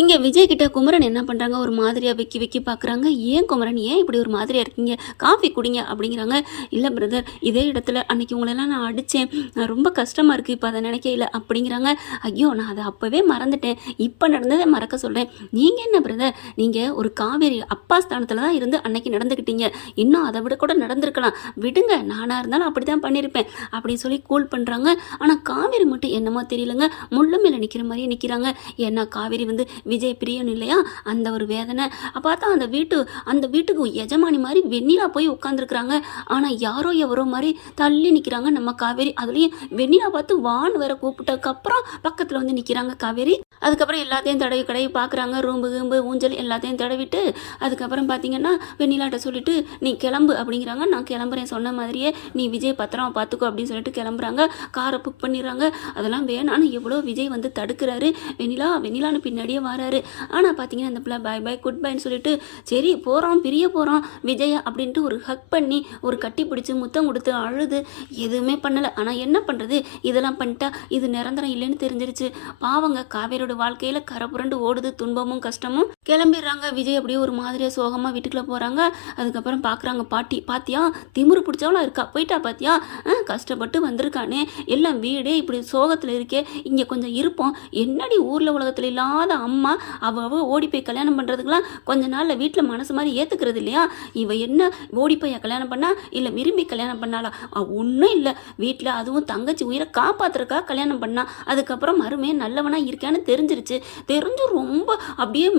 இங்கே விஜய் கிட்ட குமரன் என்ன பண்ணுறாங்க ஒரு மாதிரியாக விக்கி விக்கி பார்க்குறாங்க ஏன் குமரன்? ஏன் இப்படி ஒரு மாதிரியாக இருக்கீங்க? காஃபி குடிங்க அப்படிங்கிறாங்க. இல்லை பிரதர் இதே இடத்துல அன்னைக்கு உங்களெல்லாம் நான் அடித்தேன் ரொம்ப கஷ்டமாக இருக்குது இப்போ அதை நினைக்கையில அப்படிங்கிறாங்க. ஐயோ நான் அதை அப்போவே மறந்துட்டேன். இப்போ நடந்ததை மறக்க சொல்கிறேன் நீங்கள் என்ன பிரதர் நீங்கள் ஒரு காவேரி அப்பா ஸ்தானத்தில் தான் இருந்து அன்னைக்கு நடந்துக்கிட்டீங்க இன்னும் அதை விட கூட நடந்திருக்கலாம். விடுங்க நானாக இருந்தாலும் அப்படி தான் பண்ணியிருப்பேன் அப்படின்னு சொல்லி கூல் பண்ணுறாங்க ஆனால் காவேரி மட்டும் என்னமோ தெரியலங்க. முள்ளு மேலே நிற்கிற மாதிரியே நிற்கிறாங்க ஏன்னா காவேரி வந்து விஜய் பிரியன் இல்லையா? அந்த ஒரு வேதனை. பார்த்தா அந்த வீட்டு அந்த வீட்டுக்கு எஜமானி மாதிரி வெண்ணிலா போய் உட்காந்துருக்குறாங்க ஆனால் யாரோ எவரோ மாதிரி தள்ளி நிற்கிறாங்க நம்ம காவேரி. அதுலேயும் வெண்ணிலா பார்த்து வான் வேற கூப்பிட்டதுக்கப்புறம் பக்கத்தில் வந்து நிற்கிறாங்க காவேரி. அதுக்கப்புறம் எல்லாத்தையும் தடவி கடவி பார்க்குறாங்க. ரூம்பு கீம்பு ஊஞ்சல் எல்லாத்தையும் தடவிட்டு அதுக்கப்புறம் பார்த்தீங்கன்னா வெண்ணிலாட்ட சொல்லிட்டு நீ கிளம்பு அப்படிங்கிறாங்க. நான் கிளம்புறேன். சொன்ன மாதிரியே நீ விஜய் பத்திரம் பார்த்துக்கோ அப்படின்னு சொல்லிட்டு கிளம்புறாங்க. காரை புக் பண்ணிடுறாங்க. அதெல்லாம் வேணான்னு எவ்வளோ விஜய் வந்து தடுக்கிறாரு. வெண்ணிலா வெண்ணிலான்னு பின்னாடியே வா வராரு. ஆனால் பார்த்தீங்கன்னா அந்த பிள்ளை பாய் பை குட் பைன்னு சொல்லிட்டு சரி போகிறோம் பிரிய போகிறோம் விஜயா அப்படின்ட்டு ஒரு ஹக் பண்ணி ஒரு கட்டி பிடிச்சி முத்தம் கொடுத்து அழுது எதுவுமே பண்ணலை. ஆனால் என்ன பண்ணுறது இதெல்லாம் பண்ணிட்டா இது நிரந்தரம் இல்லைன்னு தெரிஞ்சிருச்சு. பாவங்க காவேரியோட வாழ்க்கையில் கரை புரண்டு ஓடுது துன்பமும் கஷ்டமும் கிளம்பிடுறாங்க. விஜய் அப்படியே ஒரு மாதிரியாக சோகமாக வீட்டுக்குள்ளே போகிறாங்க அதுக்கப்புறம் பார்க்குறாங்க பாட்டி பாத்தியா? திமிரு பிடிச்சவளா இருக்கா? போயிட்டா பாத்தியா? ஆ, கஷ்டப்பட்டு வந்திருக்கானே. எல்லாம் வீடே இப்படி சோகத்தில் இருக்கே. இங்கே கொஞ்சம் இருப்போம். என்னடி ஊரில் உலகத்தில் இல்லாத அம்மா? அவள் ஓடி போய் கல்யாணம் பண்ணுறதுக்கெலாம் கொஞ்ச நாளில் வீட்டில் மனசு மாதிரி ஏற்றுக்கிறது இல்லையா? இவ என்ன ஓடி போய் கல்யாணம் பண்ணா? இல்லை விரும்பி கல்யாணம் பண்ணாளா? ஒன்றும் இல்லை. வீட்டில் அதுவும் தங்கச்சி உயிரை காப்பாத்துறக்கா கல்யாணம் பண்ணா. அதுக்கப்புறம் மருமையே நல்லவனாக இருக்கான்னு தெரிஞ்சிருச்சு. தெரிஞ்சு ரொம்ப அப்படியே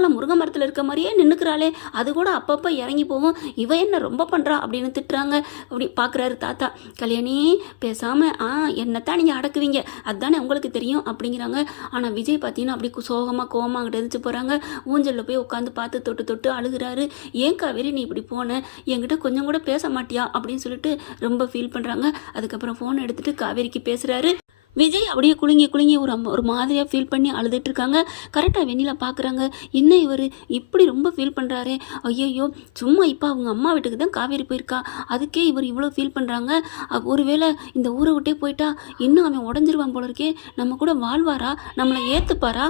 ம- முருங்கை மரத்தில் இருக்க மாதிரியே நின்றுக்கிறாளே அது கூட அப்பப்போ இறங்கி போகும் இவ என்ன ரொம்ப பண்ணுறா அப்படின்னு திட்டுறாங்க. அப்படி பார்க்குறாரு தாத்தா. கல்யாணி பேசாமல் ஆ என்னத்தான் நீங்கள் அடக்குவீங்க. அதுதானே உங்களுக்கு தெரியும் அப்படிங்கிறாங்க. ஆனால் விஜய் பார்த்தீங்கன்னா அப்படி சோகமாக கோவமாக எழுந்துச்சு போகிறாங்க ஊஞ்சலில் போய் உட்காந்து பார்த்து தொட்டு தொட்டு அழுகுறாரு. ஏன் காவேரி நீ இப்படி போன? என்கிட்ட கொஞ்சம் கூட பேச மாட்டியா? அப்படின்னு சொல்லிட்டு ரொம்ப ஃபீல் பண்ணுறாங்க அதுக்கப்புறம் ஃபோன் எடுத்துகிட்டு காவேரிக்கு பேசுகிறாரு விஜய் அப்படியே குலுங்கி குலுங்கி ஒரு ஒரு மாதிரியாக ஃபீல் பண்ணி அழுதுட்டு இருக்காங்க கரெக்டாக வெண்ணிலா பார்க்குறாங்க என்ன இவர்? இப்படி ரொம்ப ஃபீல் பண்ணுறாரே ஐயையோ சும்மா இப்போ அவங்க அம்மா வீட்டுக்கு தான் காவேரி போயிருக்கா. அதுக்கே இவர் இவ்வளோ ஃபீல் பண்ணுறாங்க ஒருவேளை இந்த ஊரை விட்டே போயிட்டா இன்னும் அவன் உடஞ்சிருவான் போல இருக்கே. நம்ம கூட வாழ்வாரா? நம்மளை ஏற்றுப்பாரா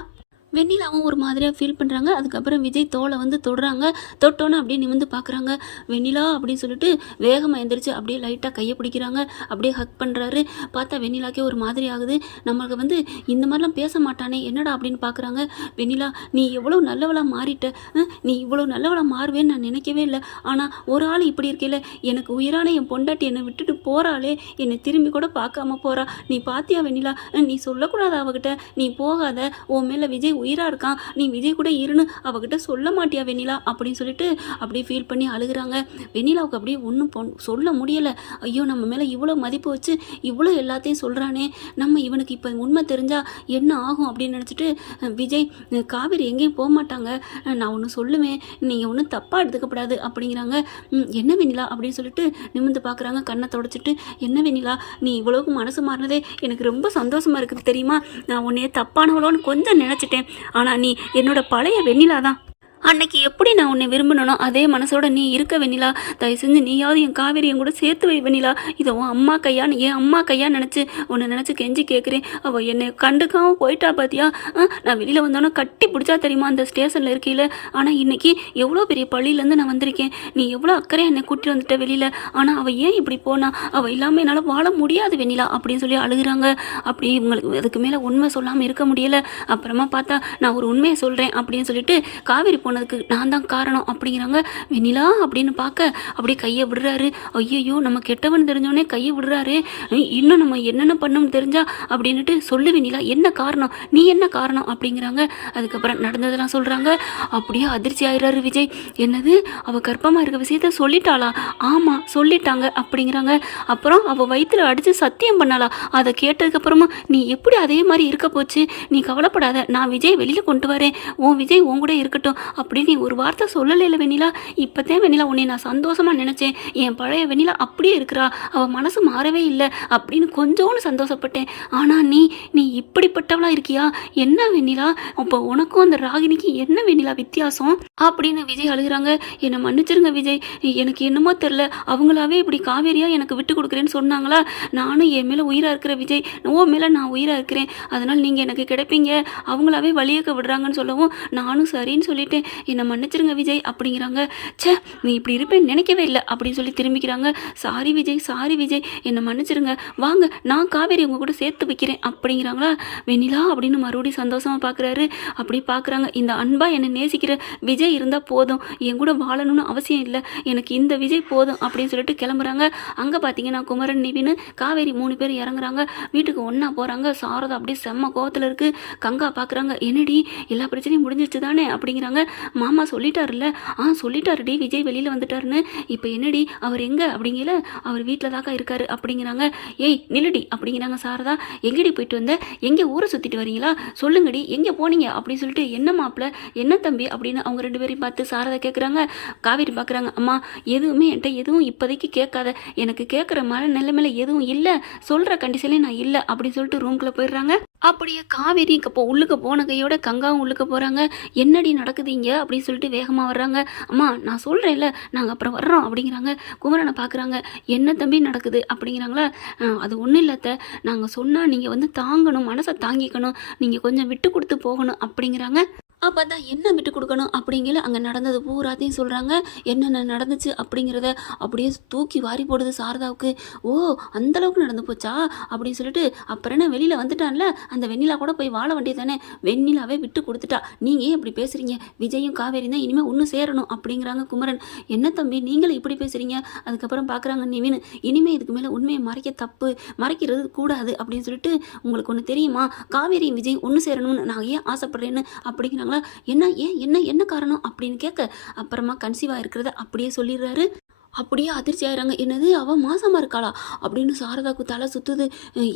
வெண்ணிலாவும் ஒரு மாதிரியாக ஃபீல் பண்ணுறாங்க அதுக்கப்புறம் விஜய் தோலை வந்து தொடுறாங்க. தொட்டோன்னே அப்படியே நிமிந்து பார்க்குறாங்க வெண்ணிலா அப்படின்னு சொல்லிட்டு வேகமாக எந்திரிச்சு அப்படியே லைட்டாக கையை பிடிக்கிறாங்க. அப்படியே ஹக் பண்ணுறாரு பார்த்தா வெண்ணிலாக்கே ஒரு மாதிரி ஆகுது. நம்மளுக்கு வந்து இந்த மாதிரிலாம் பேச மாட்டானே என்னடா அப்படின்னு பார்க்குறாங்க வெண்ணிலா நீ எவ்வளோ நல்லவளா மாறிட்ட. நீ இவ்வளோ நல்லவளா மாறுவேன்னு நான் நினைக்கவே இல்லை. ஆனால் ஒரு ஆள் இப்படி இருக்கையில் எனக்கு உயிரான என் பொண்டாட்டி என்னை விட்டுட்டு போகிறாளே என்னை திரும்பி கூட பார்க்காம போகிறா நீ பாத்தியா வெண்ணிலா? நீ சொல்லக்கூடாது அவகிட்ட. நீ போகாத. உன் மேலே விஜய் உயிராக இருக்கான். நீ விஜய் கூட இருன்னு அவகிட்ட சொல்ல மாட்டியா வெண்ணிலா? அப்படின்னு சொல்லிட்டு அப்படியே ஃபீல் பண்ணி அழுகிறாங்க. வெண்ணிலாவுக்கு அப்படியே ஒன்றும் பொன் சொல்ல முடியலை. ஐயோ நம்ம மேலே இவ்வளோ மதிப்பு வச்சு இவ்வளோ எல்லாத்தையும் சொல்கிறானே நம்ம இவனுக்கு இப்போ உண்மை தெரிஞ்சால் என்ன ஆகும் அப்படின்னு நினச்சிட்டு விஜய் காவேரி எங்கேயும் போக மாட்டாங்க. நான் ஒன்று சொல்லுவேன். நீங்கள் ஒன்றும் தப்பாக எடுத்துக்கப்படாது அப்படிங்கிறாங்க. என்ன வெண்ணிலா? அப்படின்னு சொல்லிட்டு நிமிர்ந்து பார்க்குறாங்க கண்ணை தொடச்சிட்டு என்ன வெண்ணிலா? நீ இவ்வளோக்கு மனசு மாறினதே எனக்கு ரொம்ப சந்தோஷமாக இருக்குது தெரியுமா? நான் உன்னைய தப்பானவளோன்னு கொஞ்சம் நினச்சிட்டேன். ஆனால் நீ என்னோட பழைய வெண்ணிலா தான் அன்னைக்கு எப்படி நான் உன்னை விரும்பினனோ அதே மனசோட நீ இருக்க வெண்ணிலா. தயவு செஞ்சு நீயாவது என் காவேரி என் கூட சேர்த்து வை வெண்ணிலா. இதை உன் அம்மா கையான்னு என் அம்மா கையா நினச்சி உன்னை நினச்சி கெஞ்சி கேட்குறேன் அவள் என்னை கண்டுக்காம போயிட்டா பார்த்தியா ஆ, நான் வெளியில் வந்தோன்னே கட்டி பிடிச்சா தெரியுமா? அந்த ஸ்டேஷனில் இருக்கையில். ஆனால் இன்னைக்கு எவ்வளோ பெரிய பள்ளியிலேருந்து நான் வந்திருக்கேன். நீ எவ்வளோ அக்கறை என்னை கூட்டிட்டு வந்துட்ட வெளியில். ஆனால் அவள் ஏன் இப்படி போனா? அவள் இல்லாமல் என்னால் வாழ முடியாது வெண்ணிலா அப்படின்னு சொல்லி அழுகுறாங்க. அப்படி இவங்களுக்கு அதுக்கு மேலே உண்மை சொல்லாமல் இருக்க முடியல. அப்புறமா பார்த்தா நான் ஒரு உண்மையை சொல்கிறேன் அப்படின்னு சொல்லிட்டு காவேரி போனதுக்கு நான் தான் காரணம் அப்படிங்கிறாங்க. வெண்ணிலா அப்படின்னு பார்க்க அப்படியே கையை விடுறாரு. ஐயையோ நம்ம கெட்டவன் தெரிஞ்சோடனே கையை விடுறாரு. இன்னும் நம்ம என்னென்ன பண்ணோம்னு தெரிஞ்சா அப்படின்னுட்டு சொல்லு வெண்ணிலா என்ன காரணம்? நீ என்ன காரணம்? அப்படிங்கிறாங்க. அதுக்கப்புறம் நடந்ததெல்லாம் சொல்கிறாங்க அப்படியே அதிர்ச்சி ஆயிடுறாரு விஜய். என்னது? அவள் கர்ப்பமாக இருக்க விஷயத்த சொல்லிட்டாளா? ஆமாம் சொல்லிட்டாங்க அப்படிங்கிறாங்க. அப்புறம் அவள் வயிற்றில் அடித்து சத்தியம் பண்ணாளா? அதை கேட்டதுக்கப்புறமா நீ எப்படி அதே மாதிரி இருக்க போச்சு? நீ கவலைப்படாத. நான் விஜய் வெளியில் கொண்டு வரேன். உன் விஜய் உன் கூட இருக்கட்டும். அப்படின்னு நீ ஒரு வார்த்தை சொல்லலை இல்லை வெண்ணிலா. இப்போதான் வெண்ணிலா உன்னை நான் சந்தோஷமாக நினச்சேன். என் பழைய வெண்ணிலா அப்படியே இருக்கிறா. அவள் மனசு மாறவே இல்லை அப்படின்னு கொஞ்சோன்னு சந்தோஷப்பட்டேன். ஆனால் நீ நீ இப்படிப்பட்டவளா இருக்கியா? என்ன வெண்ணிலா? அப்போ உனக்கும் அந்த ராகினிக்கு என்ன வெண்ணிலா வித்தியாசம்? அப்படின்னு விஜய் அழுகிறாங்க. என்னை மன்னிச்சிருங்க விஜய். எனக்கு என்னமோ தெரில அவங்களாவே இப்படி காவேரியா எனக்கு விட்டு கொடுக்குறேன்னு சொன்னாங்களா? நானும் என் மேலே உயிராக இருக்கிற விஜய். ஓ மேலே நான் உயிராக இருக்கிறேன். அதனால் நீங்கள் எனக்கு கிடைப்பீங்க. அவங்களாவே வழியக்க விடுறாங்கன்னு சொல்லவும் நானும் சரின்னு சொல்லிட்டேன். என்னை மன்னிச்சிருங்க விஜய் அப்படிங்கிறாங்க. ச்சே நீ இப்படி இருப்பேன்னு நினைக்கவே இல்லை அப்படின்னு சொல்லி திரும்பிக்கிறாங்க. சாரி விஜய் சாரி விஜய் என்னை மன்னிச்சிருங்க. வாங்க நான் காவேரி உங்கள் கூட சேர்த்து வைக்கிறேன் அப்படிங்கிறாங்களா? வெண்ணிலா அப்படின்னு மறுபடியும் சந்தோஷமாக பார்க்குறாரு அப்படி பார்க்குறாங்க இந்த அன்பா என்னை நேசிக்கிற விஜய் இருந்தால் போதும். என் கூட வாழணும்னு அவசியம் இல்லை. எனக்கு இந்த விஜய் போதும் அப்படின்னு சொல்லிட்டு கிளம்புறாங்க. அங்கே பார்த்தீங்கன்னா குமரன் நிவின்னு காவேரி மூணு பேர் இறங்குறாங்க. வீட்டுக்கு ஒன்றா போகிறாங்க சாரதா அப்படியே செம்ம கோவத்தில் இருக்குது கங்கா பார்க்குறாங்க என்னடி எல்லா பிரச்சனையும் முடிஞ்சிருச்சு தானே அப்படிங்கிறாங்க. மாமா சொல்லிட்டாருல்ல. ஆ சொல்லிட்டாருடி விஜய் வெளியில் வந்துட்டாருன்னு. இப்போ என்னடி அவர் எங்கே? அப்படிங்கல அவர் வீட்டில் தாக்கா இருக்காரு அப்படிங்கிறாங்க. ஏய் நில்லுடி அப்படிங்கிறாங்க சாரதா. எங்கடி போயிட்டு வந்த? எங்கே ஊரை சுற்றிட்டு வரீங்களா? சொல்லுங்கடி எங்கே போனீங்க? அப்படின்னு சொல்லிட்டு என்ன மாப்பிள்ள என்ன தம்பி? அப்படின்னு அவங்க ரெண்டு பேரையும் பார்த்து சாரதா கேட்குறாங்க காவேரி பார்க்குறாங்க அம்மா எதுவுமே என்கிட்ட எதுவும் இப்போதைக்கு கேட்காத. எனக்கு கேட்குற மாதிரி நிலைமையில எதுவும் இல்லை. சொல்கிற கண்டிஷன்லேயும் நான் இல்லை அப்படின்னு சொல்லிட்டு ரூம்குள்ளே போயிடுறாங்க. அப்படியே காவேரி இப்போ உள்ளுக்க போன கையோட கங்காவும் உள்ளுக்க போகிறாங்க என்னடி நடக்குது இங்கே? அப்படின்னு சொல்லிட்டு வேகமாக வர்றாங்க. அம்மா நான் சொல்கிறேன்ல நாங்கள் அப்புறம் வர்றோம் அப்படிங்கிறாங்க. குமரனை பார்க்குறாங்க என்ன தம்பி நடக்குது அப்படிங்கிறாங்களா? அது ஒன்றும் இல்லத்த நாங்கள் சொன்னால் நீங்கள் வந்து தாங்கணும் மனசை தாங்கிக்கணும். நீங்கள் கொஞ்சம் விட்டு கொடுத்து போகணும் அப்படிங்கிறாங்க. அப்போ தான் என்ன விட்டு கொடுக்கணும் அப்படிங்கிற அங்கே நடந்தது பூராத்தையும் சொல்கிறாங்க என்னென்ன நடந்துச்சு அப்படிங்கிறத அப்படியே தூக்கி வாரி போடுது சாரதாவுக்கு. ஓ அந்த அளவுக்கு நடந்து போச்சா? அப்படின்னு சொல்லிட்டு அப்புறம் என்ன வெளியில் வந்துட்டான்ல? அந்த வெண்ணிலா கூட போய் வாழ வேண்டியது தானே வெண்ணிலாவே விட்டு கொடுத்துட்டா. நீங்கள் ஏன் இப்படி பேசுகிறீங்க விஜயும் காவேரி தான் இனிமேல் ஒன்று சேரணும் அப்படிங்கிறாங்க குமரன். என்ன தம்பி நீங்களும் இப்படி பேசுகிறீங்க அதுக்கப்புறம் பார்க்குறாங்க நிவின். இனிமேல் இதுக்கு மேலே உண்மையை மறைக்க தப்பு மறைக்கிறது கூடாது அப்படின்னு சொல்லிட்டு உங்களுக்கு ஒன்று தெரியுமா? காவேரி விஜய் ஒன்று சேரணும்னு நான் ஏன் ஆசைப்படுறேன்னு? அப்படிங்கிறாங்க என்ன ஏன் என்ன என்ன காரணம் அப்படின்னு கேட்க அப்புறமா கன்சீவாக இருக்கிறத அப்படியே சொல்லிடுறாரு. அப்படியே அதிர்ச்சி ஆகிறாங்க என்னது அவள் மாசமாக இருக்காளா? அப்படின்னு சாரதாக்கு தலை சுற்றுது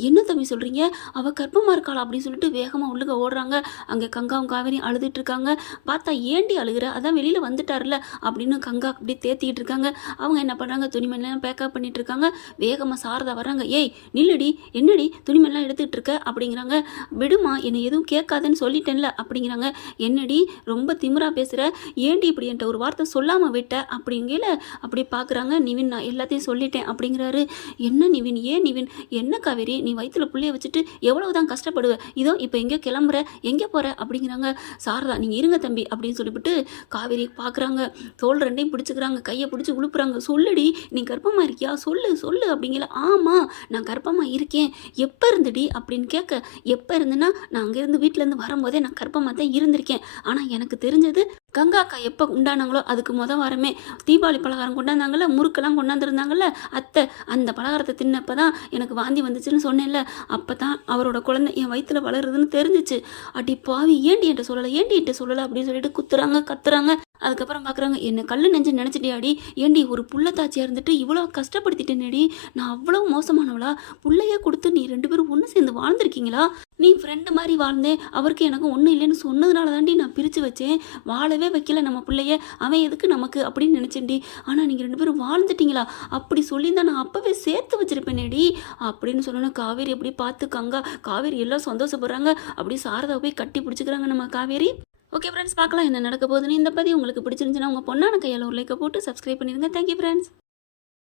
என்ன தம்பி சொல்கிறீங்க அவள் கர்ப்பமாக இருக்காளா? அப்படின்னு சொல்லிட்டு வேகமாக உள்ளுக்க ஓடுறாங்க. அங்கே கங்காவும் காவேரியும் அழுதுட்டு இருக்காங்க. பார்த்தா ஏண்டி அழுகிற? அதான் வெளியில் வந்துட்டார்ல அப்படின்னு கங்கா அப்படியே தேத்திக்கிட்டு இருக்காங்க. அவங்க என்ன பண்ணுறாங்க துணிமணிலாம் பேக்கப் பண்ணிட்டு இருக்காங்க. வேகமாக சாரதா வர்றாங்க. ஏய் நில்லுடி என்னடி துணிமணிலாம் எடுத்துக்கிட்டு இருக்க? அப்படிங்கிறாங்க. விடுமா என்னை எதுவும் கேட்காதுன்னு சொல்லிட்டேன்ல அப்படிங்கிறாங்க. என்னடி ரொம்ப திமிரா பேசுகிற ஏண்டி இப்படி என்கிட்ட ஒரு வார்த்தை சொல்லாமல் விட்ட? அப்படிங்கல அப்படி பார்க்க பார்க்குறாங்க நிவின் நான் எல்லாத்தையும் சொல்லிட்டேன் அப்படிங்கிறாரு. என்ன நிவின்? ஏன் நிவின்? என்ன காவேரி? நீ வயிற்றில் பிள்ளைய வச்சுட்டு எவ்வளவு தான் கஷ்டப்படுவ? இதோ இப்போ எங்கேயோ கிளம்புற? எங்கே போகிற அப்படிங்கிறாங்க. சாரதா நீங்கள் இருங்க தம்பி அப்படின்னு சொல்லிவிட்டு காவேரி பார்க்குறாங்க தோல் ரெண்டையும் பிடிச்சிக்கிறாங்க. கையை பிடிச்சி உழுப்புறாங்க. சொல்லுடி நீ கர்ப்பமாக இருக்கியா? சொல்லு சொல்லு அப்படிங்கல ஆமாம் நான் கர்ப்பமாக இருக்கேன். எப்போ இருந்துடி? அப்படின்னு கேட்க எப்போ இருந்துன்னா நான் அங்கேருந்து வீட்டிலேருந்து வரும்போதே நான் கர்ப்பமாக தான் இருந்திருக்கேன். ஆனால் எனக்கு தெரிஞ்சது கங்கா அக்கா எப்போ உண்டானாங்களோ அதுக்கு முத வாரமே தீபாவளி பலகாரம் கொண்டாந்தாங்கல்ல முறுக்கெல்லாம் கொண்டாந்துருந்தாங்கல்ல அத்தை அந்த பலகாரத்தை தின்னப்போ தான் எனக்கு வாந்தி வந்துச்சுன்னு சொன்னேன்ல. அப்போ தான் அவரோட குழந்தை என் வயிற்றுல வளருதுன்னு தெரிஞ்சிச்சு. அடி பாவி ஏண்டி என்கிட்ட சொல்லலை? ஏண்டி என்கிட்ட சொல்லலை? அப்படின்னு சொல்லிட்டு குத்துறாங்க கத்துறாங்க. அதுக்கப்புறம் பார்க்குறாங்க என்ன கல் நெஞ்சு நினச்சிட்டியாடி? ஏண்டி ஒரு புள்ள தாச்சியாக இருந்துட்டு இவ்வளோ கஷ்டப்படுத்திட்டேனேடி? நான் அவ்வளோ மோசமானவளா? புள்ளைய கொடுத்து நீ ரெண்டு பேரும் ஒன்று சேர்ந்து வாழ்ந்துருக்கீங்களா? நீ ஃப்ரெண்டு மாதிரி வாழ்ந்தேன் அவருக்கு எனக்கு ஒன்றும் இல்லைன்னு சொன்னதுனால தாண்டி நான் பிரித்து வச்சேன். வாழவே வைக்கல நம்ம பிள்ளைய. அவன் எதுக்கு நமக்கு அப்படின்னு நினச்சேன்டி. ஆனால் நீங்கள் ரெண்டு பேரும் வாழ்ந்துட்டீங்களா? அப்படி சொல்லியிருந்தா நான் அப்போவே சேர்த்து வச்சிருப்பேனேடி. அப்படின்னு சொன்னோன்னா காவேரி எப்படி பார்த்துக்காங்க. காவேரி எல்லாம் சந்தோஷப்படுறாங்க. அப்படி சாரதா போய் கட்டி பிடிச்சிக்கிறாங்க நம்ம காவேரி. ஓகே ஃப்ரெண்ட்ஸ் பார்க்கலாம் என்ன நடக்க போகுதுன்னு. இந்த பதிவு உங்களுக்கு பிடிச்சிருந்துச்சுன்னா உங்கள் பொண்ணான கையால் ஒரு லைக்கை போட்டு சப்ஸ்கிரைப் பண்ணிடுங்க. Thank you friends